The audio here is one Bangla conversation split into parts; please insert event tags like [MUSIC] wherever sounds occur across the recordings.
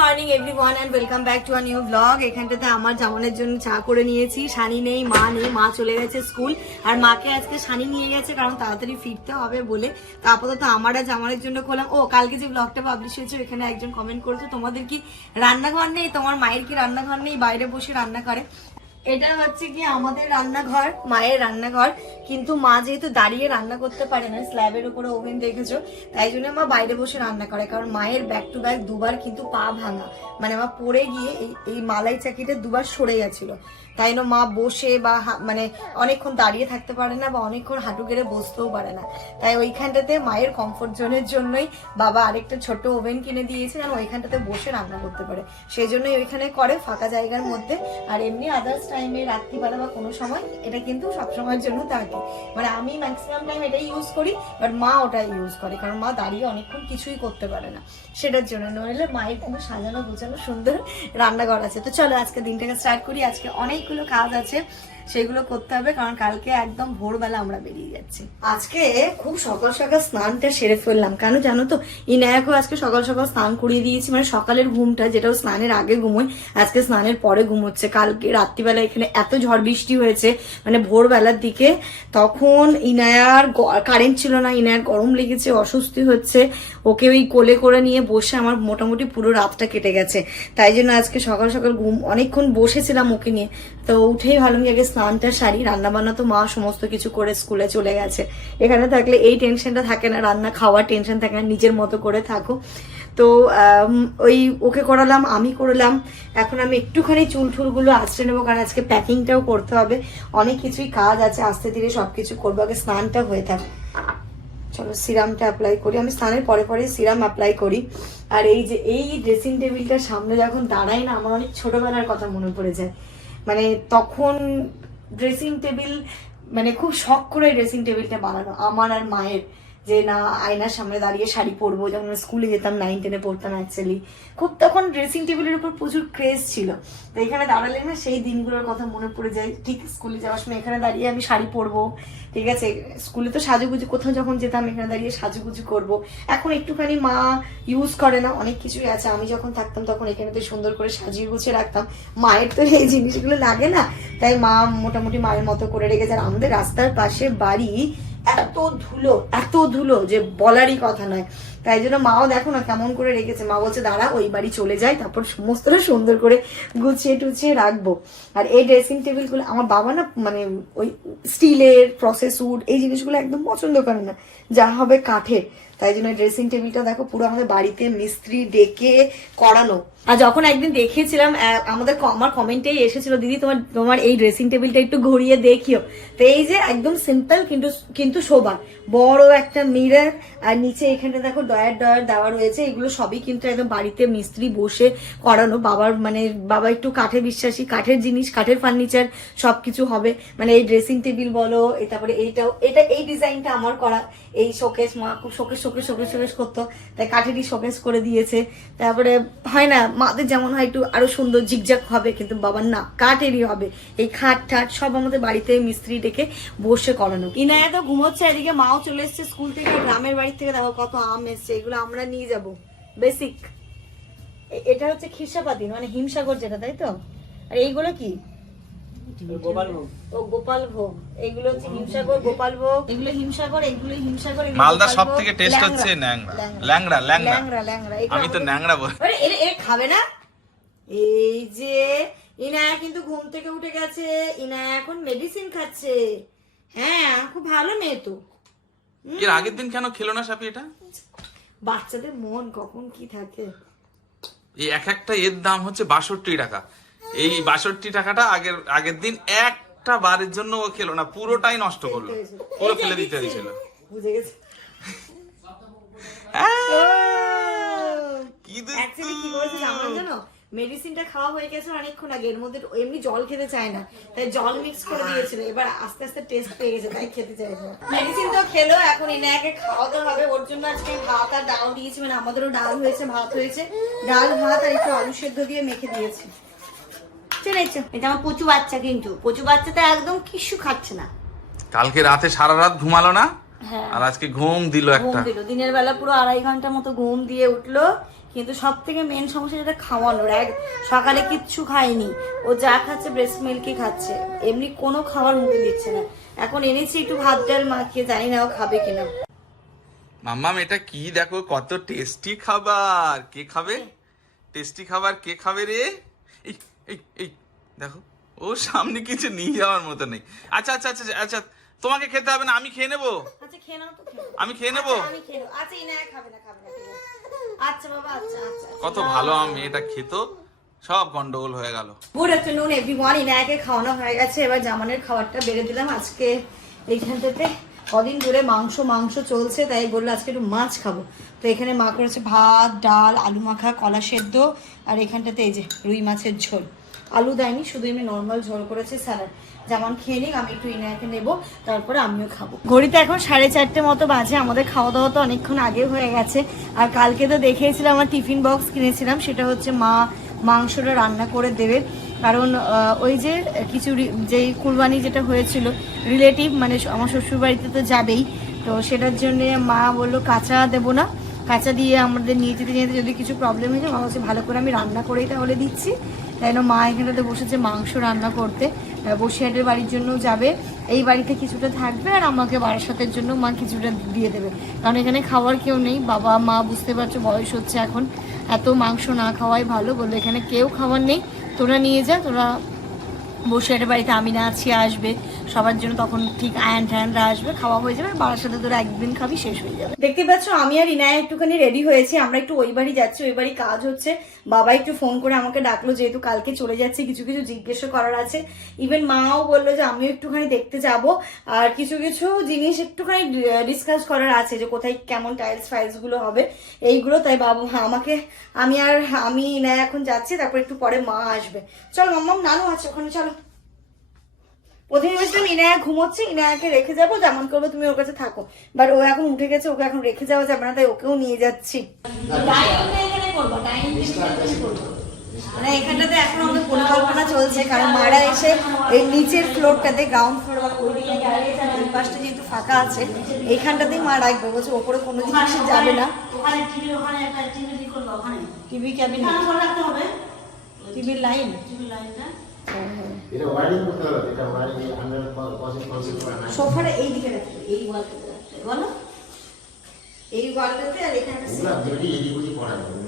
Morning everyone and welcome back to our new blog এখানটাতে আমার জামানের জন্য চা করে নিয়েছি। শানি নেই, মা নেই, মা চলে গেছে স্কুল। আর মাকে আজকে শানি নিয়ে গেছে, কারণ তাড়াতাড়ি ফিরতে হবে বলে। তো আপাতত আমার জামানের জন্য করলাম ও, কালকে যে ব্লগটা পাবলিশ হয়েছে এখানে একজন কমেন্ট করেছে, তোমাদের কি রান্নাঘর নেই? তোমার মায়ের কি রান্নাঘর নেই? বাইরে বসে রান্না করে। এটা হচ্ছে কি আমাদের রান্নাঘর, মায়ের রান্নাঘর। কিন্তু মা যেহেতু দাঁড়িয়ে রান্না করতে পারে না, স্ল্যাবের উপরে ওভেন দেখেছ তাই জন্য মা বাইরে বসে রান্না করে, কারণ মায়ের ব্যাক টু ব্যাক দুবার কিন্তু পা ভাঙা। মানে মা পড়ে গিয়ে এই এই মালাই চাকিটা দুবার সরে গেছিল। তাই জন্য মা বসে বা মানে অনেকক্ষণ দাঁড়িয়ে থাকতে পারে না বা অনেকক্ষণ হাঁটু গেড়ে বসতেও পারে না। তাই ওইখানটাতে মায়ের কমফোর্ট জোনের জন্যই বাবা আরেকটা ছোট ওভেন কিনে দিয়েছে, যেন ওইখানটাতে বসে রান্না করতে পারে। সেই জন্যই ওইখানে করে ফাঁকা জায়গার মধ্যে, আর এমনি আদার্স টাইমে রাত্রিবেলা বা কোনো সময়, এটা কিন্তু সবসময়ের জন্য থাকে। মানে আমি ম্যাক্সিমাম টাইম এটাই ইউজ করি বাট মা ওটা ইউজ করে, কারণ মা দাঁড়িয়ে অনেকক্ষণ কিছুই করতে পারে না। সেটার জন্য। নইলে মায়ের কিন্তু সাজানো গোছানো সুন্দর রান্নাঘর আছে। তো চলো আজকে দিনটাকে স্টার্ট করি। আজকে অনেকগুলো কাজ আছে। সেগুলো করতে হবে, কারণ কালকে একদম ভোরবেলা আমরা বেরিয়ে যাচ্ছি। আজকে খুব সকাল সকাল স্নানটা সেরে ফেললাম। কেন জানো তো? ইনায়াকেও আজকে সকাল সকাল স্নান করিয়ে দিয়েছি। মানে সকালের ঘুমটা যেটাও স্নানের আগে ঘুমোয়, আজকে স্নানের পরে ঘুমোচ্ছে। কালকে রাত্রিবেলা এখানে এত ঝড় বৃষ্টি হয়েছে মানে ভোরবেলার দিকে, তখন ইনায়ার কারেন্ট ছিল না, ইনায়ার গরম লেগেছে, অস্বস্তি হচ্ছে। ওকে ওই কোলে করে নিয়ে বসে আমার মোটামুটি পুরো রাতটা কেটে গেছে। তাই জন্য আজকে সকাল সকাল ঘুম, অনেকক্ষণ বসেছিলাম ওকে নিয়ে। তো উঠেই ভাবলাম আগে স্নানটা সারি রান্না বান্না তো মা সমস্ত কিছু করে স্কুলে চলে গেছে। এখানে থাকলে এই টেনশনটা থাকে না, রান্না খাওয়ার টেনশন থাকে না, নিজের মতো করে থাকো। তো ওই ওকে করালাম, আমি করলাম। এখন আমি একটুখানি চুল টুলগুলো আঁচড়ে নেব, কারণ আজকে প্যাকিংটাও করতে হবে। অনেক কিছুই কাজ আছে, আস্তে ধীরে সবকিছু করব, আগে স্নানটা হয়ে থাকে। চলো, সিরামটা অ্যাপ্লাই করি। আমি স্নানের পরে পরে সিরাম অ্যাপ্লাই করি। আর এই যে, এই ড্রেসিং টেবিলটার সামনে যখন দাঁড়াই না, আমার অনেক ছোটবেলার কথা মনে পড়ে যায়। মানে তখন ড্রেসিং টেবিল মানে খুব শখ করে ড্রেসিং টেবিলটা বানানো, আমার আর মায়ের। যে না, আয়নার সামনে দাঁড়িয়ে শাড়ি পরবো। যখন আমরা স্কুলে যেতাম নাইন টেনে পড়তাম অ্যাকচুয়ালি খুব তখন ড্রেসিং টেবিলের উপর প্রচুর ক্রেজ ছিল। তো এখানে দাঁড়ালে না সেই দিনগুলোর কথা মনে পড়ে যায়। ঠিক স্কুলে যাওয়ার সময় এখানে দাঁড়িয়ে আমি শাড়ি পরবো। ঠিক আছে, স্কুলে তো সাজুগুজু, কোথাও যখন যেতাম এখানে দাঁড়িয়ে সাজুগুজু করব। এখন একটুখানি মা ইউজ করে না, অনেক কিছুই আছে। আমি যখন থাকতাম তখন এখানে তো সুন্দর করে সাজিয়ে গুছিয়ে রাখতাম। মায়ের তো এই জিনিসগুলো লাগে না। তাই মা মোটামুটি মায়ের মতো করে রেখেছে। আর আমাদের রাস্তার পাশে বাড়ি এত ধুলো এত ধুলো যে বলারই কথা নয়। তাই জন্য মাও দেখো না কেমন করে রেখেছে। মা বলছে, দাঁড়া, ওই বাড়ি চলে যায় তারপর সমস্তটা সুন্দর করে গুছিয়ে টুছিয়ে রাখব। আর এই ড্রেসিং টেবিলগুলো আমার বাবা না মানে ওই স্টিলের প্রসেস উড এই জিনিসগুলো একদম পছন্দ করে না, যা হবে কাঠের। তাই জন্য ড্রেসিং টেবিলটা দেখো, পুরো আমাদের বাড়িতে মিস্ত্রি ডেকে করানো। আর যখন একদিন দেখিয়েছিলাম আমাদের আমার কমেন্টেই এসেছিল, দিদি, তোমার তোমার এই ড্রেসিং টেবিলটা একটু ঘুরিয়ে দেখিও। তো এই যে একদম সিম্পল কিন্তু কিন্তু শোভা। বড় একটা মিরর আর নিচে এখানে দেখো ডয়ার ডয়ার দেওয়া রয়েছে, এগুলো সবই কিন্তু একদম বাড়িতে মিস্ত্রি বসে করানো। বাবার মানে বাবা একটু কাঠে বিশ্বাসী, কাঠের জিনিস, কাঠের ফার্নিচার সবকিছু হবে। মানে এই ড্রেসিং টেবিল বলো তারপরে এইটাও, এটা, এই ডিজাইনটা আমার করা। এই শোকেস মা খুব শোকেস শোকেস শোকেস শোকেস করতো। তাই কাঠেরই শোকেস করে দিয়েছে। তারপরে হয় না, মাদের যেমন হয় একটু আরও সুন্দর জিগজাগ হবে, কিন্তু বাবার না, কাঠেরই হবে। এই খাট ঠাট সব আমাদের বাড়িতে মিস্ত্রি ডেকে বসে করানো। ইনায়া তো ঘুমোচ্ছে এদিকে, মাও চলে এসছে স্কুল থেকে, গ্রামের বাড়ি থেকে। দেখো কত আম এসছে এগুলো আমরা নিয়ে যাব। বেসিক এটা হচ্ছে খিরসাপাতি মানে হিমসাগর যেটা তাই তো? আর এইগুলো কি? ও গোপাল ভোগ। এইগুলো হচ্ছে হিমসাগর গোপাল ভোগ। এগুলো হিমসাগর এগুলো হিমসাগর মালদা সব থেকে টেস্ট হচ্ছে ন্যাংরা ল্যাংড়া। ল্যাংড়া ল্যাংড়া। ল্যাংড়া ল্যাংড়া। আমি তো ন্যাংরা বল। এর এর খাবে না? এই যে ইনায়া কিন্তু ঘুম থেকে উঠে গেছে। ইনায়া এখন মেডিসিন খাচ্ছে। হ্যাঁ খুব ভালো মেয়ে তো। এর আগের দিন কেন খেলো না সাপি এটা? বাচ্চাদের মন কখন কি থাকে? এই এক একটা এর দাম হচ্ছে বাষট্টি টাকা। এই বাষট্টি টাকাটা আগের আগের দিন একটা বারের জন্য ও খেলো না পুরোটাই নষ্ট করল। পুরো ফেলে দিতে দিয়েছিল। বুঝে গেছে। কি দুষ্টু। অ্যাকচুয়ালি কি করেছে জানো? মেডিসিনটা খাওয়া হয়ে গেছে অনেকক্ষণ আগে। এর মধ্যে এমনি জল খেতে চায় না তাই জল মিক্স করে দিয়েছিল। এবার আস্তে আস্তে টেস্ট পেয়ে গেছে তাই খেতে চাইছে মেডিসিন তো খেলো এখন এনাকে খাওয়াতে হবে। ওর জন্য আজকে ভাত আর ডাল দিয়েছি মানে আমাদেরও ডাল হয়েছে ভাত হয়েছে। ডাল ভাত আর একটু আলু সেদ্ধ দিয়ে মেখে দিয়েছি। চলে এসছো এটা আমার প্রচুর বাচ্চা কিন্তু। প্রচুর বাচ্চা তো একদম কিছু খাচ্ছে না। কালকে রাতে সারা রাত ঘুমালো না? হ্যাঁ। আর আজকে ঘুম দিল ঘুম দিল। দিনের বেলা পুরো আড়াই ঘণ্টা মতো ঘুম দিয়ে উঠল। কিন্তু সব থেকে মেন সমস্যা যেটা খাওয়ানোর এক সকালে কিচ্ছু খায়নি ও যা খাচ্ছে ব্রেস্ট মিল্কই খাচ্ছে এমনি কোনো খাবার মুখে দিচ্ছে না। এখন এনেছি একটু ভাত ডাল মাখিয়ে জানি না ও খাবে কিনা। মাম্মাম এটা কি দেখো কত টেস্টি খাবার। কে খাবে? টেস্টি খাবার কে খাবে রে? এই এই এই দেখো ও সামনে কিছু নিয়ে যাওয়ার মতো নেই। আচ্ছা আচ্ছা আচ্ছা আচ্ছা তোমাকে খেতে হবে না আমি খেয়ে নেব? আচ্ছা আমি খেয়ে নেব? আচ্ছা। আচ্ছা ইনায়া খাবে না খাবে না। আচ্ছা বাবা আচ্ছা আচ্ছা আচ্ছা। কত ভালো আমি মেয়েটা খেত সব গন্ডগোল হয়ে গেল। গুড আফটারনুন এভরিওয়ান ইনায়াকে খাওয়ানো হয়ে গেছে। এবার জামানের খাবারটা বেড়ে দিলাম আজকে এইখানটাতে কদিন ধরে মাংস মাংস চলছে তাই বলল আজকে একটু মাছ খাব। তো এখানে মা করেছে ভাত ডাল আলু মাখা কলা সেদ্ধ আর এখানটাতে এই যে রুই মাছের ঝোল। আলু দেয়নি শুধু এমনি নর্মাল ঝোল করেছে স্যালাড যেমন খেয়ে নিক, আমি একটু ইনায়াকে নেব, তারপরে আমিও খাব। ঘড়িতে এখন সাড়ে চারটে মতো বাজে, আমাদের খাওয়া দাওয়া তো অনেকক্ষণ আগে হয়ে গেছে। আর কালকে তো দেখিয়েছিলাম আমার টিফিন বক্স কিনেছিলাম, সেটা হচ্ছে মা মাংসটা রান্না করে দেবে। কারণ ওই যে কিছু যেই কুরবানি যেটা হয়েছিল, রিলেটিভ মানে আমার শ্বশুর বাড়িতে তো যাবেই। তো সেটার জন্য মা বলল, কাঁচা দেবো না। কাঁচা দিয়ে আমাদের নিয়ে যেতে যেতে যদি কিছু প্রবলেম হয়ে যায়, মা বলছে, ভালো করে আমি রান্না করেই তাহলে দিচ্ছি। তাই জন্য মা এখানটাতে বসেছে মাংস রান্না করতে। বসিরহাটের বাড়ির জন্যও যাবে। এই বাড়িতে কিছুটা থাকবে আর আমাকে বারাসাতের জন্য মা কিছুটা দিয়ে দেবে। কারণ এখানে খাওয়ার কেউ নেই। বাবা, মা বুঝতে পারছ, বয়স হচ্ছে এখন। এত মাংস না খাওয়াই ভালো বলল এখানে কেউ খাওয়ার নেই। তোরা নিয়ে যা, তোরা বসিরহাটের বাড়িতে আমি না আছি, আসবে। সবার জন্য তখন ঠিক আয়ান ঠ্যানরা আসবে, খাওয়া হয়ে যাবে, বাবার সাথে তোরা একদিন খাবি, শেষ হয়ে যাবে। দেখতে পাচ্ছ, আমি আর ইনায়া একটুখানি রেডি হয়েছি, আমরা একটু ওই বাড়ি যাচ্ছি, ওই বাড়ি কাজ হচ্ছে। বাবা একটু ফোন করে আমাকে ডাকলো, যেহেতু কালকে চলে যাচ্ছে, কিছু কিছু জিজ্ঞেস করার আছে। ইভেন মাও বলল যে, আমিও একটুখানি দেখতে যাব। আর কিছু কিছু জিনিস একটুখানি ডিসকাস করার আছে, যে কোথায় কেমন টাইলস ফাইলসগুলো হবে। এইগুলো তাই বাবু হ্যাঁ আমাকে, আমি আর, আমি না এখন যাচ্ছি, তারপর একটু পরে মা আসবে। চল মাম্মাম, নানু আছে, ওখানে চলো। প্রথমে বলছিলাম ইনায়া ঘুমোচ্ছে ইনায়াকে রেখে যাব যেমন করব তুমি ওর কাছে থাকো। বাট ও এখন উঠে গেছে ওকে এখন রেখে যাওয়া যাবে না তাই ওকেও নিয়ে যাচ্ছি। মানে এখানটাতে এখন আমাদের পরিকল্পনা চলছে কারণ মারা এসে এই নিচের ফ্লোরটাতে গ্রাউন্ড ফ্লোর বা পাশটা যেহেতু ফাঁকা আছে এইখানটাতেই মা রাখবে। বলছে ওপরে কোনো জিনিস যাবে না। টিভি ওখানে একটা টিভি ঠিক করবে ওখানে টিভি ক্যাবিনেট ওখানে করে রাখতে হবে। টিভির লাইন লাইনটা এটা ওয়ারিং করতে হবে এটা ওয়ারিং হান্ড্রেড পার্সেন্ট কনসেপ্ট করা নাই। সোফাটা এই দিকে রাখবে এই ওয়ালটাতে রাখতে বলো। এই ওয়ালটাতে আর এখানে ওগুলা যদি এদিক ওদিক করা যাবে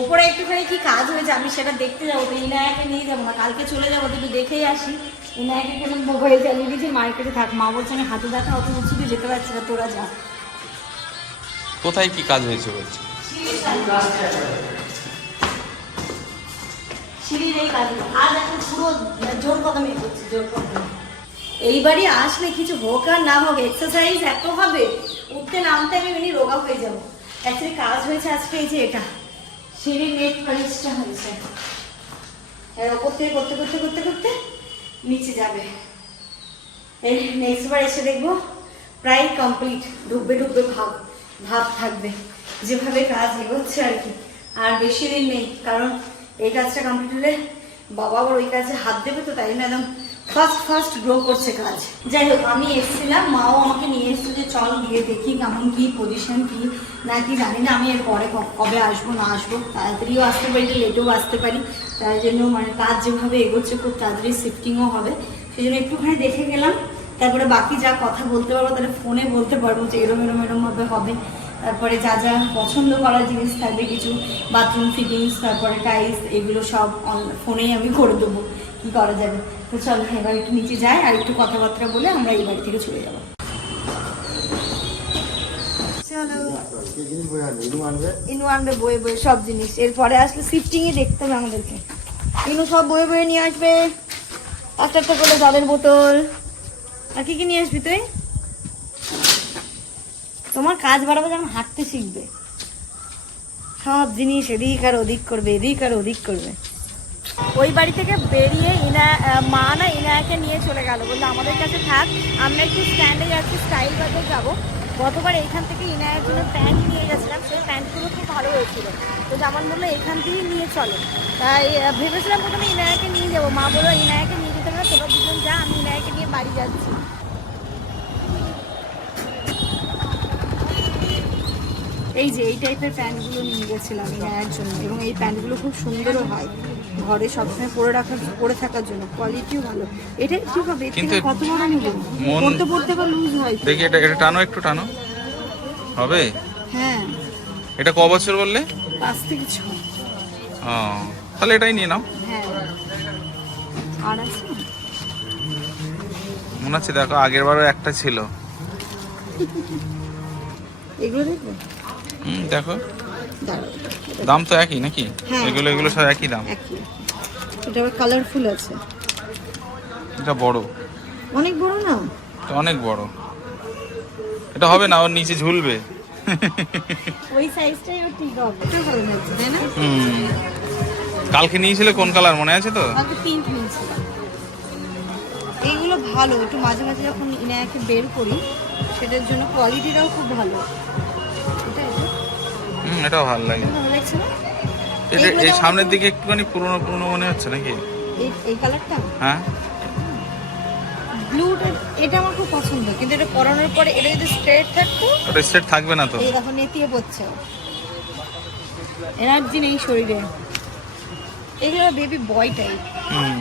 ওপরে একটুখানি কি কাজ হয়েছে? আমি সেটা দেখতে যাব তো ইনায়াকে নিয়ে যাব না কালকে চলে যাব তো একটু দেখেই আসি। ইনায়াকে কেন মোবাইল চালিয়ে দিয়েছি মার্কেটে থাক মা বলছে আমি হাতে দেখা অত উঁচু যেতে পারছি না তোরা যা। কোথায় কি কাজ হয়েছে বলছে? সিঁড়ির এই কাজগুলো আজ এখন পুরো জোর কদমে করছি জোর এইবারই আসলে কিছু হোক আর না হোক এক্সারসাইজ এত হবে উঠতে নামতে আমি এমনি রোগা হয়ে যাব। অ্যাকচুয়ালি কাজ হয়েছে আজকে এই যে এটা। সিঁড়ির নেট পলিশটা হয়েছে। এর ওপর থেকে করতে করতে করতে করতে নিচে যাবে। নেক্সট বার এসে দেখব প্রায় কমপ্লিট ডুববে ডুববে ভাব ভাব থাকবে। যেভাবে কাজ এগোচ্ছে আর কি। আর বেশি দিন নেই কারণ এই কাজটা কমপ্লিট হলে বাবা আবার ওই কাজে হাত দেবে তো, তাই জন্য একদম ফার্স্ট ফার্স্ট গ্রো করছে কাজ। যাই হোক, আমি এসেছিলাম, মাও আমাকে নিয়ে এসেছে যে চল গিয়ে দেখি কেমন কি পজিশন কি না কি জানি না, আমি এর পরে কবে আসব, না আসব, তাড়াতাড়িও আসতে পারি লেটেও আসতে পারি। তাই জন্য মানে কাজ যেভাবে এগোচ্ছে খুব তাড়াতাড়ি শিফটিংও হবে। সেই জন্য একটুখানি দেখে গেলাম, তারপরে বাকি যা কথা বলতে পারব, তাহলে ফোনে বলতে পারব যে এরম এরম এরমভাবে হবে। তারপরে যা যা পছন্দ করার জিনিস থাকবে, কিছু বাথরুম ফিটিংস তারপরে টাইলস এগুলো সব ফোনেই আমি করে দেবো। কি করা যাবে? তো চল, এবার একটু নিচে যাই আর একটু কথাবার্তা বলে আমরা এই বাড়ি থেকে চলে যাব। চলো। বয়ে বয়ে সব জিনিস। এরপরে আসলে দেখতে হবে আমাদেরকে। ইনু সব বয়ে বয়ে নিয়ে আসবে। একটা করে জলের বোতল। আর কি কি নিয়ে আসবি তুই? তোমার কাজ বাড়াবে যেমন হাঁটতে শিখবে। সব জিনিস এদিক আর ওদিক করবে, এদিক আর ওদিক করবে। ওই বাড়ি থেকে বেরিয়ে ইনা মা না ইনায়াকে নিয়ে চলে গেল। বলল, আমাদের কাছে থাক, আমরা একটু স্ট্যান্ডে যাচ্ছি স্টাইল বাজার যাব। গতবার এইখান থেকে ইনায়ের জন্য প্যান্ট নিয়ে গেছিলাম, সেই প্যান্টগুলো খুব ভালো হয়েছিল। তো যেমন বলল এখান থেকেই নিয়ে চলো। তাই ভেবেছিলাম প্রথমে ইনায়াকে নিয়ে যাব। মা বলল, ইনায়াকে নিয়ে যেতে হবে তোরা দুজন যা, আমি ইনায়াকে নিয়ে বাড়ি যাচ্ছি। এই যে এই টাইপের প্যান্টগুলো নিয়ে গেছিলাম নেওয়ার জন্য এবং এই প্যান্টগুলো খুব সুন্দরও হয়। ঘরে সবসময় পরে রাখার পরে থাকার জন্য কোয়ালিটিও ভালো। এটা ঠিক হবে? কিন্তু কত বড় নেব? পড়তে পড়তে আবার লুজ হয়। দেখি এটা এটা টানো একটু টানো। হবে? হ্যাঁ। এটা ক বছর বললে? পাঁচ থেকে ছ। ও তাহলে এটাই নিয়ে নাও। হ্যাঁ। আর আছে? মনে হচ্ছে দেখো আগের বারও একটা ছিল। এগুলো দেখব? হুম দেখো। দাম তো একই নাকি? হ্যাঁ। এগুলো এগুলো সব একই দাম। এটা আবার কালারফুল আছে। এটা বড়। অনেক বড় না? এটা অনেক বড়। এটা হবে না ওর নিচে ঝুলবে। ওই সাইজটাই ওর ঠিক হবে। এটা ভালো লাগছে তাই না? হুম। কালকে নিয়েছিল কোন কালার মনে আছে তো? আমাকে পিঙ্ক নিয়েছিলাম এইগুলো ভালো একটু মাঝে মাঝে যখন ইনায়াকে বের করি সেটার জন্য কোয়ালিটিটাও খুব ভালো। এটাও ভালো লাগে। এটা ভালো লাগছে না? এটা এই সামনের দিকে একটুখানি পুরনো পুরনো মনে হচ্ছে নাকি? এই এই কালারটা? হ্যাঁ। ব্লুটা এটা আমার খুব পছন্দ কিন্তু এটা পরানোর পরে এটা যদি স্ট্রেট থাকতো ওটা স্ট্রেট থাকবে না তো? এই দেখো নেতিয়ে পড়ছে। এনার্জি নেই শরীরে। এগুলো বেবি বয় টাইপ হুম।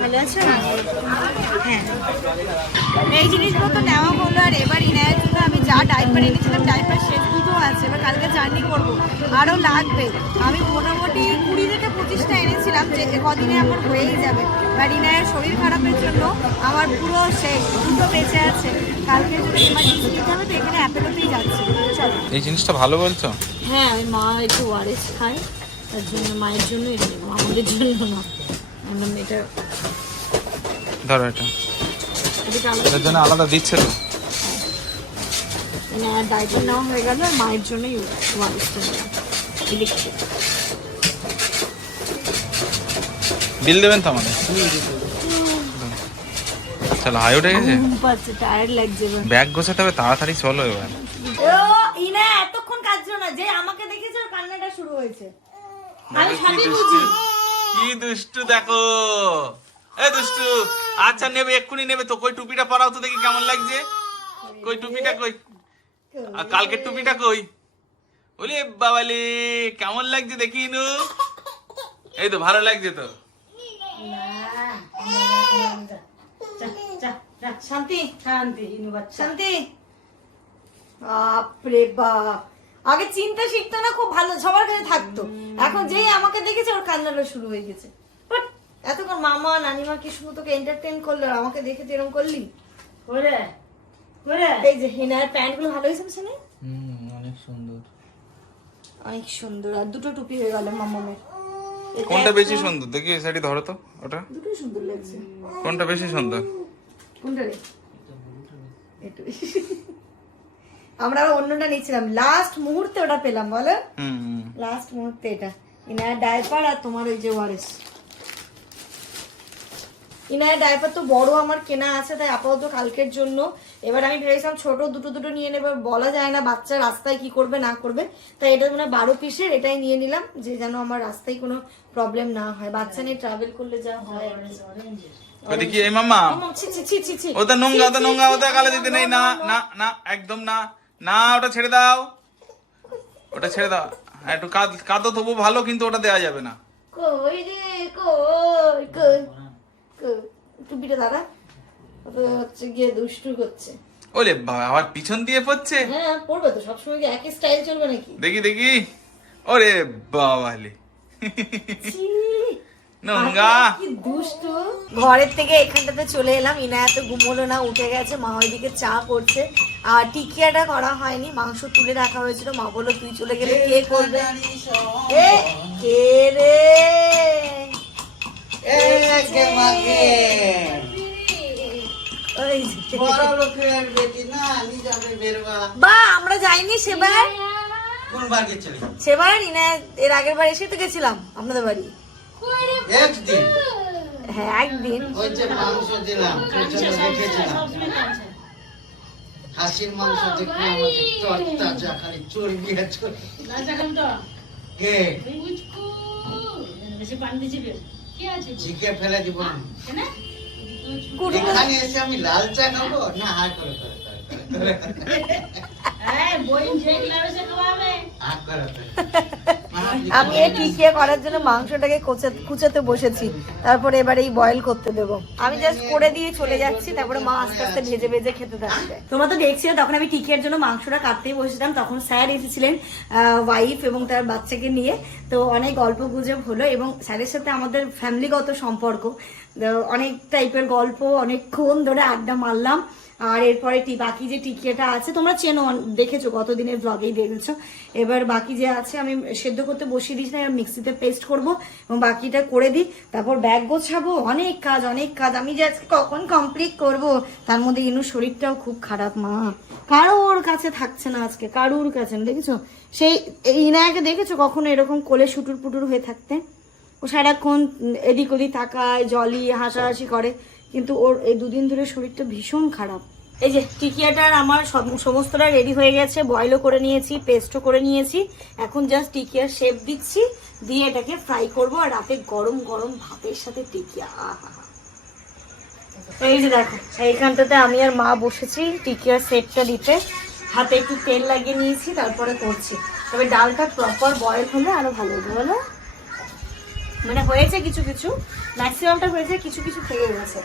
ভালো আছে হ্যাঁ। এই জিনিসগুলো তো নেওয়া হলো আর এবার ইনায়ের জন্য আমি যা ডাইপার এনেছিলাম ডাইপার শেষ আছে এবার কালকে জার্নি করব। আরও লাগবে। আমি মোটামুটি কুড়ি থেকে পঁচিশটা এনেছিলাম যে কদিনে আমার হয়েই যাবে। আর ইনায়ের শরীর খারাপের জন্য আমার পুরো শেষ দুটো বেঁচে আছে। কালকে যদি এমার্জেন্সি নিতে হবে তো এখানে অ্যাপেলোতেই যাচ্ছে। চলো। এই জিনিসটা ভালো বলছো? হ্যাঁ ওই মা একটু ওয়ারেস খায় তার জন্য মায়ের জন্য এটা নেব আমাদের জন্য না। এটা ধরো এটা। এটার জন্য আলাদা দিচ্ছে তো। মানে আর ডাইপার নেওয়া হয়ে গেল আর মায়ের জন্যই বিল দেবেন তো আমাদের? চলো হাই উঠে গেছে? টায়ার্ড লাগছে ব্যাগ গোছাতে হবে তাড়াতাড়ি চলো এবার। ইনা এতক্ষণ কাঁদছো না যে আমাকে দেখেছে ওর কান্নাটা শুরু হয়েছে। আমি কি দুষ্টু? বুঝি। কি দুষ্টু দেখো? এ দুষ্টু আচ্ছা নেবে এক্ষুনি নেবে তো। কই টুপিটা পরাও তো দেখি কেমন লাগছে। কই টুপিটা কই? আর কালকের টুপিটা কই? বলি বাবালি কেমন লাগছে দেখি নু? এই তো ভালো লাগছে তো। যা, যা, যা। শান্তি শান্তি। শান্তি বাপরে বাপ। আগে চিন্তা শিখতো না খুব ভালো সবার কাছে থাকতো। এখন যেই আমাকে দেখেছে ওর কান্নাটা শুরু হয়ে গেছে। বাট এতক্ষণ মামা নানিমা কি শুধু তোকে এন্টারটেন করল আর আমাকে দেখে তুই এরকম করলি? করে করে এই যে হিনার প্যান্ট ভালো হয়েছে শুনে অনেক সুন্দর। অনেক সুন্দর আর দুটো টুপি হয়ে গেল মামামের। কোনটা বেশি সুন্দর? দেখি এই সাইডে ধরো তো ওটা। দুটোই সুন্দর লাগছে। কোনটা বেশি সুন্দর? কোনটা রে? আমরা অন্যটা নিচ্ছিলাম লাস্ট মুহূর্তে ওটা পেলাম বলো। লাস্ট মুহূর্তে এটা। ইনার ডাইপার আর তোমার ওই যে ওয়ারেস। ইনার ডাইপার তো বড় আমার কেনা আছে তাই আপাতত কালকের জন্য। এবার আমি ভেবেছিলাম ছোট দুটো দুটো নিয়ে নেবে বলা যায় না বাচ্চা রাস্তায় কি করবে না করবে। তাই এটা মানে বারো পিসের এটাই নিয়ে নিলাম যে যেন আমার রাস্তায় কোনো প্রবলেম না হয়। বাচ্চা নিয়ে ট্রাভেল করলে যা হয় এই মামা। ওটা নোংরা ওটা নোংরা ওটা গালে দিতে নেই না না না একদম না। না ওটা ছেড়ে দাও। ওটা ছেড়ে দাও। হ্যাঁ, একটু কাঁদ কাঁদো তবু ভালো কিন্তু ওটা দেওয়া যাবে না। কই রে কই কই কই? টুপিটা দাদা হচ্ছে গিয়ে দুষ্টু করছে। ওলে বাবা আবার পিছন দিয়ে পড়ছে? হ্যাঁ পড়বে তো সবসময় কি একই স্টাইল চলবে নাকি? দেখি দেখি। ওরে বাবালে ছি, নোংরা কি দুষ্টু। ঘরের থেকে এখানটাতে চলে এলাম। ইনায়াত ঘুমোলো না উঠে গেছে মা ওইদিকে চা করছে। আর টিকিয়াটা করা হয়নি মাংস তুলে রাখা হয়েছিল। মা বলল তুই চলে গেলে কে করবে? এ কে রে। বা আমরা যাইনি সেবার। সেবার এর আগের বার এসে তো গেছিলাম আপনাদের বাড়ি। একদিন? হ্যাঁ একদিন। ওই যে মাংস দিলাম হাসির মাংস দেখলে আমাদের তরতাজা খালি চর্বি আর কে? বেশি পানি কি আছে? ঝিকে ফেলে দিব না। না? এখানে এসে আমি লাল চা খাব? না হা করে করে করে, করে, [LAUGHS] [LAUGHS] আমি এই টিকিয়ে করার জন্য মাংসটাকে কোচা- কুচাতে বসেছি। তারপরে এবার এই বয়েল করতে দেবো। আমি জাস্ট করে দিয়ে চলে যাচ্ছি, তারপরে মা আস্তে আস্তে ভেজে ভেজে খেতে থাকবে। তোমরা তো দেখছিলে তখন আমি টিকিয়ার জন্য মাংসটা কাটতেই বসেছিলাম, তখন স্যার এসেছিলেন ওয়াইফ এবং তার বাচ্চাকে নিয়ে। তো অনেক গল্প গুজব হলো এবং স্যারের সাথে আমাদের ফ্যামিলিগত সম্পর্ক। অনেক টাইপের গল্প অনেকক্ষণ ধরে আড্ডা মারলাম। আর এরপরে বাকি যে টিকিয়াটা আছে তোমরা চেনো দেখেছ গতদিনের ব্লগেই দেখেছ। এবার বাকি যে আছে আমি সেদ্ধ করতে বসিয়ে দিয়েছি না মিক্সিতে পেস্ট করব এবং বাকিটা করে দিই। তারপর ব্যাগ গোছাবো অনেক কাজ অনেক কাজ। আমি যে আজকে কখন কমপ্লিট করব তার মধ্যে ইনুর শরীরটাও খুব খারাপ মা। কারোর কাছে থাকছে না আজকে কারোর কাছে না, দেখেছ? সেই ইনায়াকে দেখেছ কখনো এরকম কোলে সুটুর পুটুর হয়ে থাকতে? ও সারাক্ষণ এদিক ওদিক তাকায় জলি হাসাহাসি করে। কিন্তু ওর এই দুদিন ধরে শরীরটা ভীষণ খারাপ। এই যে টিকিয়াটার আমার সমস্তটা রেডি হয়ে গেছে বয়েলও করে নিয়েছি পেস্টও করে নিয়েছি। এখন জাস্ট টিকিয়ার শেপ দিচ্ছি, দিয়ে এটাকে ফ্রাই করব আর রাতে গরম গরম ভাতের সাথে টিকিয়া। এই যে দেখো, এইখানটাতে আমি আর মা বসেছি টিকিয়ার সেটটা দিতে। হাতে একটু তেল লাগিয়ে নিয়েছি, তারপরে করছি। তবে ডালটা প্রপার বয়েল হলে আরও ভালো হবে বলো? মানে হয়েছে কিছু কিছু ম্যাক্সিমামটা হয়েছে কিছু কিছু থেকে গেছে।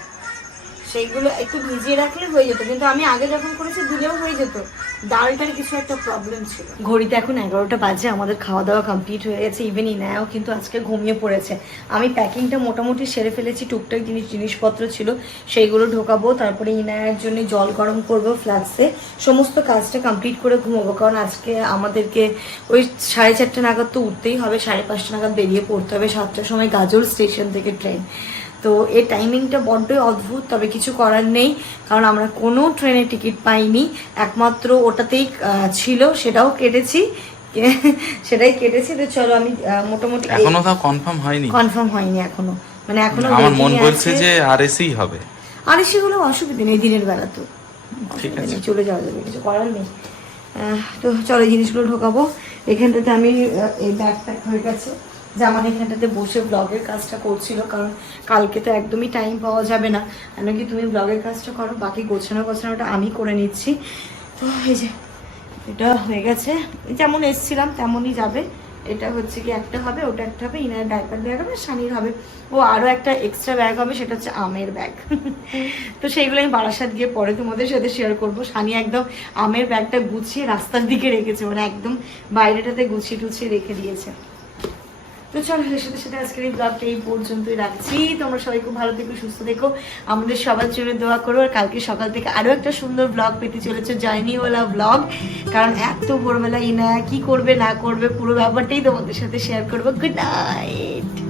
সেইগুলো একটু ভিজিয়ে রাখলে হয়ে যেত। কিন্তু আমি আগে যখন করেছি, দিলেও হয়ে যেত। ডালটার কিছু একটা প্রবলেম ছিল। ঘড়িতে এখন এগারোটা বাজে, আমাদের খাওয়া দাওয়া কমপ্লিট হয়ে গেছে। ইভেন ইনায়াও কিন্তু আজকে ঘুমিয়ে পড়েছে। আমি প্যাকিংটা মোটামুটি সেরে ফেলেছি, টুকটাক জিনিস জিনিসপত্র ছিল। সেইগুলো ঢোকাবো, তারপরে ইনায়ার জন্য জল গরম করব ফ্লাক্সে সমস্ত কাজটা কমপ্লিট করে ঘুমাবো, কারণ আজকে আমাদেরকে ওই সাড়ে চারটে নাগাদ তো উঠতেই হবে। সাড়ে পাঁচটা নাগাদ বেরিয়ে পড়তে হবে। সাতটার সময় গাজল স্টেশন থেকে ট্রেন তো এই টাইমিংটা বড্ডই অদ্ভুত তবে কিছু করার নেই কারণ আমরা কোনো ট্রেনে টিকিট পাইনি। একমাত্র ওটাতেই ছিল সেটাও কেটেছি। সেটাই কেটেছি। তো চলো আমি মোটামুটি এখনও তাও কনফার্ম হয়নি? কনফার্ম হয়নি এখনও। মানে এখনও আমার মন বলছে যে আর এসেই হবে। আর সেগুলো অসুবিধা নেই দিনের বেলা তো। ঠিক আছে। চলে যাওয়া যাবে কিছু করার নেই। তো চলো এই জিনিসগুলো ঢোকাবো। এখানটাতে আমি এই ব্যাগ প্যাক হয়ে গেছে। জামান এখানটাতে বসে ব্লগের কাজটা করছিল, কারণ কালকে তো একদমই টাইম পাওয়া যাবে না। কেন কি তুমি ব্লগের কাজটা করো, বাকি গোছানো গোছানোটা আমি করে নিচ্ছি। তো এই যে, এটা হয়ে গেছে। যেমন এসছিলাম তেমনই যাবে। এটা হচ্ছে কি একটা হবে, ওটা একটা হবে, ইনার ডাইপার ব্যাগ হবে, শানির হবে। ও আরও একটা এক্সট্রা ব্যাগ হবে, সেটা হচ্ছে আমের ব্যাগ [LAUGHS] তো সেইগুলো আমি বারাসাত গিয়ে পরে তোমাদের সাথে শেয়ার করব। শানি একদম আমের ব্যাগটা গুছিয়ে রাস্তার দিকে রেখেছে মানে একদম বাইরেটাতে গুছিয়ে টুছিয়ে রেখে দিয়েছে। তো চলো সাথে সাথে আজকের এই ব্লগটা এই পর্যন্তই রাখছি। তোমরা সবাই খুব ভালো থেকো, সুস্থ থেকো। আমাদের সবার জন্য দোয়া করো। আর কালকে সকাল থেকে আরও একটা সুন্দর ব্লগ পেতে চলেছে জয়নিওয়ালা ব্লগ কারণ এত ভোরবেলা ইনা কি করবে, না করবে, পুরো ব্যাপারটাই তোমাদের সাথে শেয়ার করব। Good night